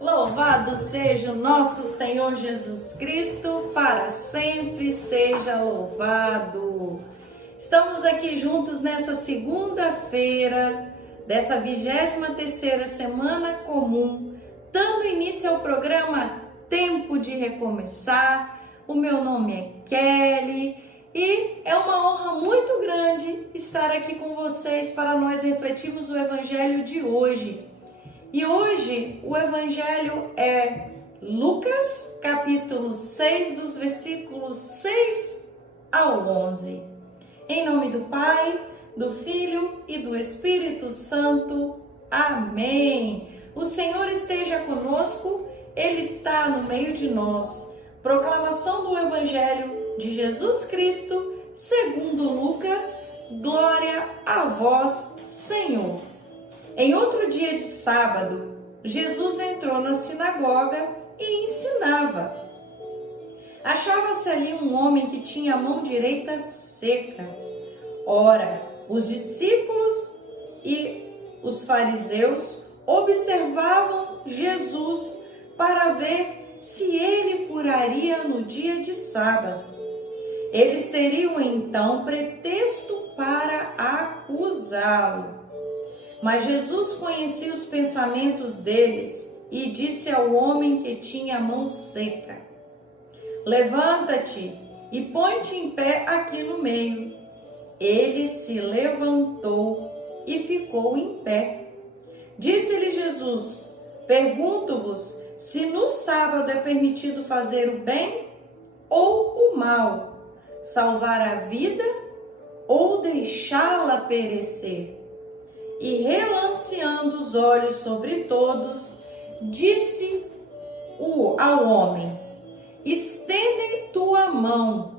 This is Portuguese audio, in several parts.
Louvado seja o nosso Senhor Jesus Cristo, para sempre seja louvado. Estamos aqui juntos nessa segunda-feira dessa 23ª semana comum, dando início ao programa Tempo de Recomeçar. O meu nome é Kelly e é uma honra muito grande estar aqui com vocês para nós refletirmos o Evangelho de hoje. E hoje o Evangelho é Lucas, capítulo 6, dos versículos 6 ao 11. Em nome do Pai, do Filho e do Espírito Santo. Amém. O Senhor esteja conosco, Ele está no meio de nós. Proclamação do Evangelho de Jesus Cristo, segundo Lucas. Glória a vós, Senhor. Em outro dia de sábado, Jesus entrou na sinagoga e ensinava. Achava-se ali um homem que tinha a mão direita seca. Ora, os discípulos e os fariseus observavam Jesus para ver se ele curaria no dia de sábado. Eles teriam então pretexto para acusá-lo. Mas Jesus conhecia os pensamentos deles e disse ao homem que tinha a mão seca: levanta-te e põe-te em pé aqui no meio. Ele se levantou e ficou em pé. Disse-lhe Jesus: pergunto-vos se no sábado é permitido fazer o bem ou o mal, salvar a vida ou deixá-la perecer. E relanceando os olhos sobre todos, disse ao homem: estende tua mão.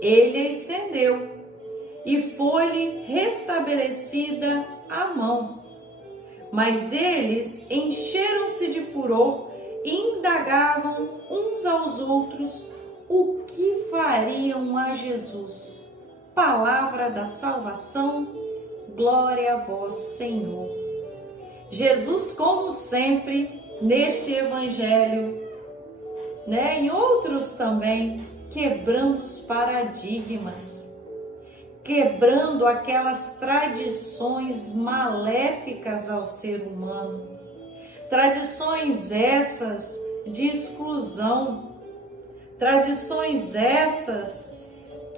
Ele a estendeu, e foi-lhe restabelecida a mão. Mas eles encheram-se de furor e indagavam uns aos outros o que fariam a Jesus. Palavra da salvação. Glória a vós, Senhor. Jesus, como sempre, neste Evangelho, em outros também, quebrando os paradigmas, quebrando aquelas tradições maléficas ao ser humano, tradições essas de exclusão, tradições essas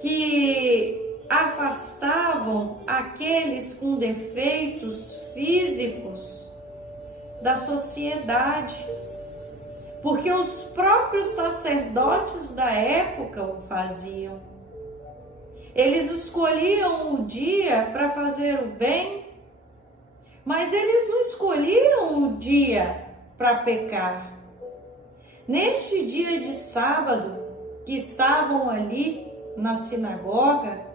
que afastavam aqueles com defeitos físicos da sociedade, porque os próprios sacerdotes da época o faziam. Eles escolhiam o dia para fazer o bem, mas eles não escolhiam o dia para pecar. Neste dia de sábado, que estavam ali na sinagoga,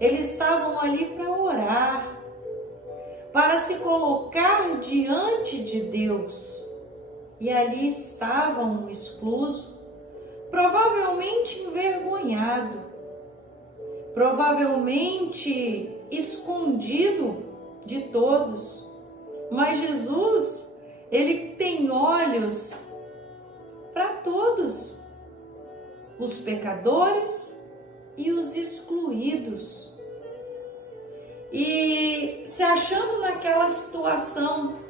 eles estavam ali para orar, para se colocar diante de Deus. E ali estavam exclusos, provavelmente envergonhado, provavelmente escondido de todos. Mas Jesus, Ele tem olhos para todos, os pecadores e os excluídos. E se achando naquela situação,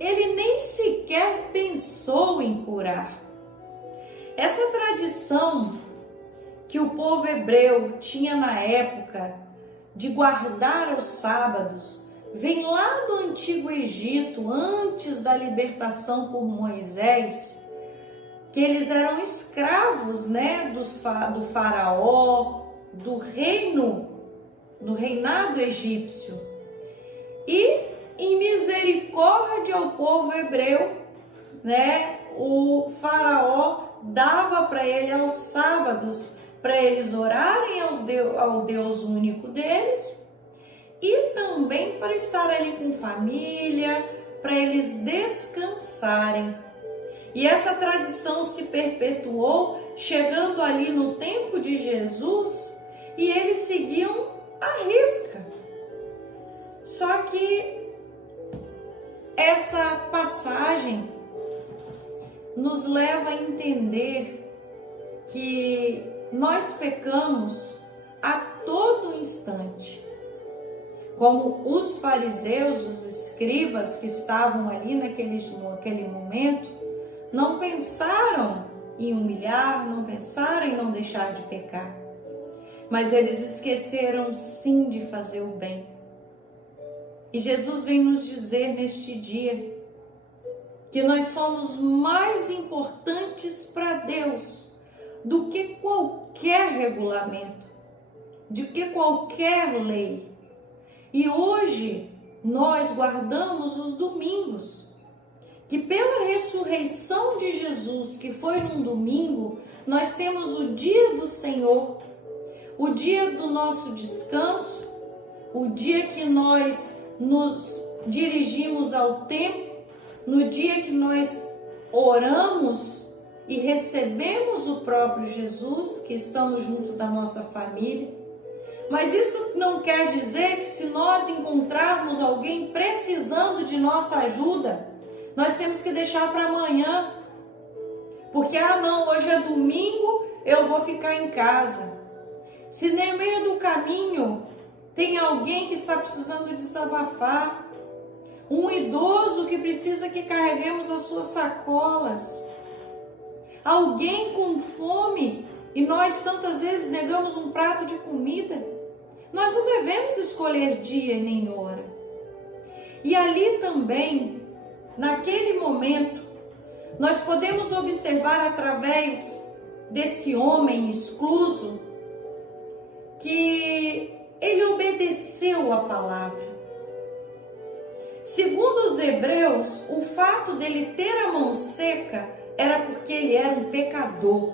ele nem sequer pensou em curar. Essa tradição que o povo hebreu tinha na época de guardar os sábados vem lá do Antigo Egito, antes da libertação por Moisés, que eles eram escravos, do faraó, do reinado egípcio. E em misericórdia ao povo hebreu, o faraó dava para ele aos sábados, para eles orarem ao Deus único deles, e também para estar ali com família, para eles descansarem. E essa tradição se perpetuou, chegando ali no tempo de Jesus, e eles seguiam à risca. Só que essa passagem nos leva a entender que nós pecamos a todo instante. Como os fariseus, os escribas que estavam ali naquele momento, não pensaram em humilhar, não pensaram em não deixar de pecar. Mas eles esqueceram sim de fazer o bem. E Jesus vem nos dizer neste dia que nós somos mais importantes para Deus do que qualquer regulamento, do que qualquer lei. E hoje nós guardamos os domingos, que pela ressurreição de Jesus, que foi num domingo, nós temos o dia do Senhor, o dia do nosso descanso, o dia que nós nos dirigimos ao templo, no dia que nós oramos e recebemos o próprio Jesus, que estamos junto da nossa família. Mas isso não quer dizer que se nós encontrarmos alguém precisando de nossa ajuda, nós temos que deixar para amanhã. Porque, não, hoje é domingo, eu vou ficar em casa. Se no meio do caminho tem alguém que está precisando desabafar, um idoso que precisa que carreguemos as suas sacolas, alguém com fome e nós tantas vezes negamos um prato de comida, nós não devemos escolher dia nem hora. E ali também, naquele momento, nós podemos observar através desse homem excluso que ele obedeceu a palavra. Segundo os hebreus, o fato dele ter a mão seca era porque ele era um pecador,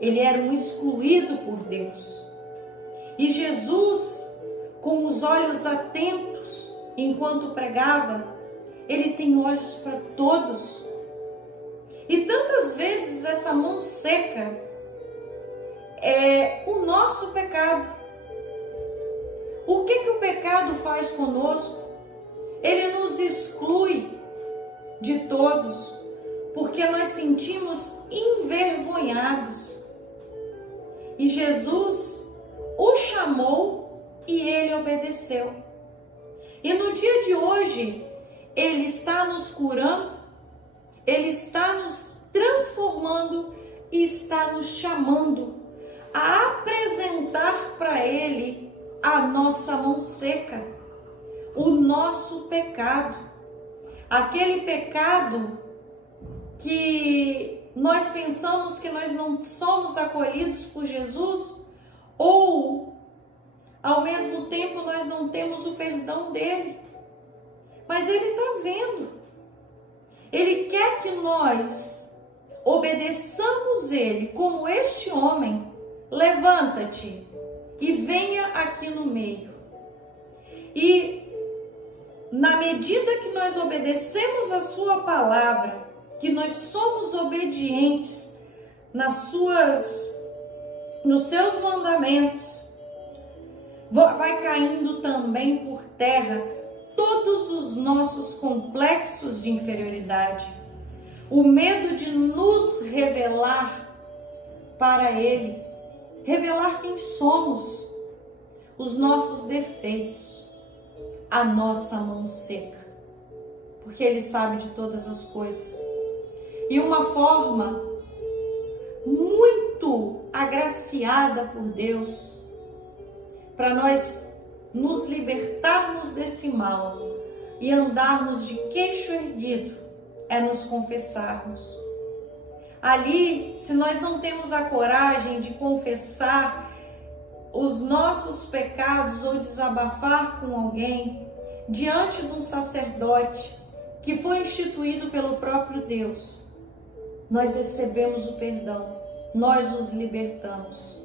ele era um excluído por Deus. E Jesus, com os olhos atentos, enquanto pregava, ele tem olhos para todos. E tantas vezes essa mão seca é o nosso pecado. O que o pecado faz conosco? Ele nos exclui de todos, porque nós sentimos envergonhados. E Jesus o chamou e ele obedeceu. E no dia de hoje, ele está nos curando, ele está nos transformando e está nos chamando a apresentar para ele a nossa mão seca, o nosso pecado, aquele pecado que nós pensamos que nós não somos acolhidos por Jesus, ou ao mesmo tempo nós não temos o perdão dele. Mas ele está vendo, ele quer que nós obedeçamos ele como este homem. Levanta-te e venha aqui no meio. E na medida que nós obedecemos a sua palavra, que nós somos obedientes nos seus mandamentos, vai caindo também por terra todos os nossos complexos de inferioridade, o medo de nos revelar para ele, revelar quem somos, os nossos defeitos, a nossa mão seca, porque ele sabe de todas as coisas. E uma forma muito agraciada por Deus para nós nos libertarmos desse mal e andarmos de queixo erguido é nos confessarmos. Ali, se nós não temos a coragem de confessar os nossos pecados ou desabafar com alguém diante de um sacerdote que foi instituído pelo próprio Deus, nós recebemos o perdão, nós nos libertamos.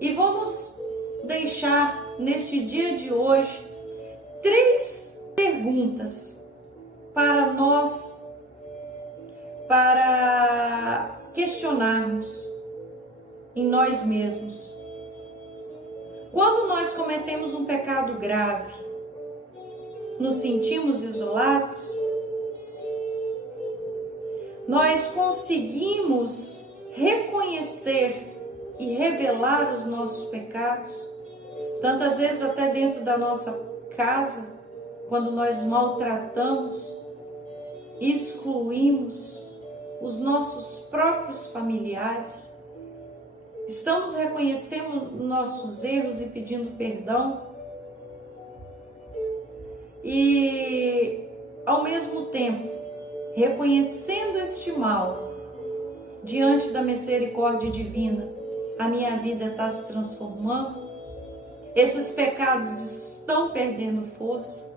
E vamos deixar neste dia de hoje 3 perguntas para nós, para questionarmos em nós mesmos. Quando nós cometemos um pecado grave, nos sentimos isolados? nós conseguimos reconhecer e revelar os nossos pecados, tantas vezes até dentro da nossa casa, quando nós maltratamos, excluímos os nossos próprios familiares, estamos reconhecendo nossos erros e pedindo perdão, e ao mesmo tempo reconhecendo este mal diante da misericórdia divina, a minha vida está se transformando, esses pecados estão perdendo força.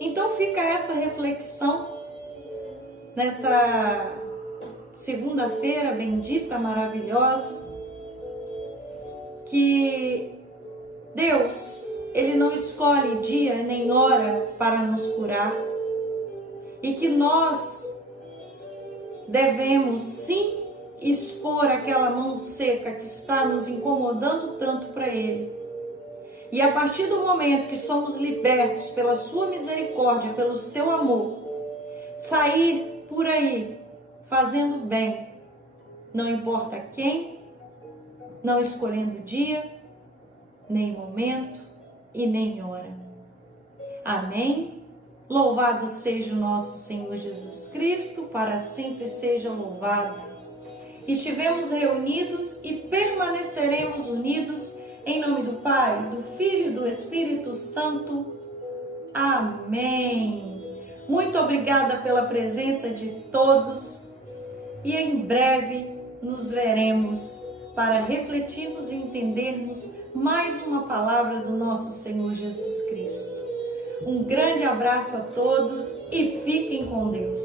Então fica essa reflexão nesta segunda-feira bendita, maravilhosa, que Deus, Ele não escolhe dia nem hora para nos curar, e que nós devemos sim expor aquela mão seca que está nos incomodando tanto para Ele. E a partir do momento que somos libertos pela sua misericórdia, pelo seu amor, sair por aí fazendo bem, não importa quem, não escolhendo dia, nem momento e nem hora. Amém? Louvado seja o nosso Senhor Jesus Cristo, para sempre seja louvado. Estivemos reunidos e permaneceremos unidos em nome do Pai, do Filho e do Espírito Santo. Amém. Muito obrigada pela presença de todos e em breve nos veremos para refletirmos e entendermos mais uma palavra do nosso Senhor Jesus Cristo. Um grande abraço a todos e fiquem com Deus.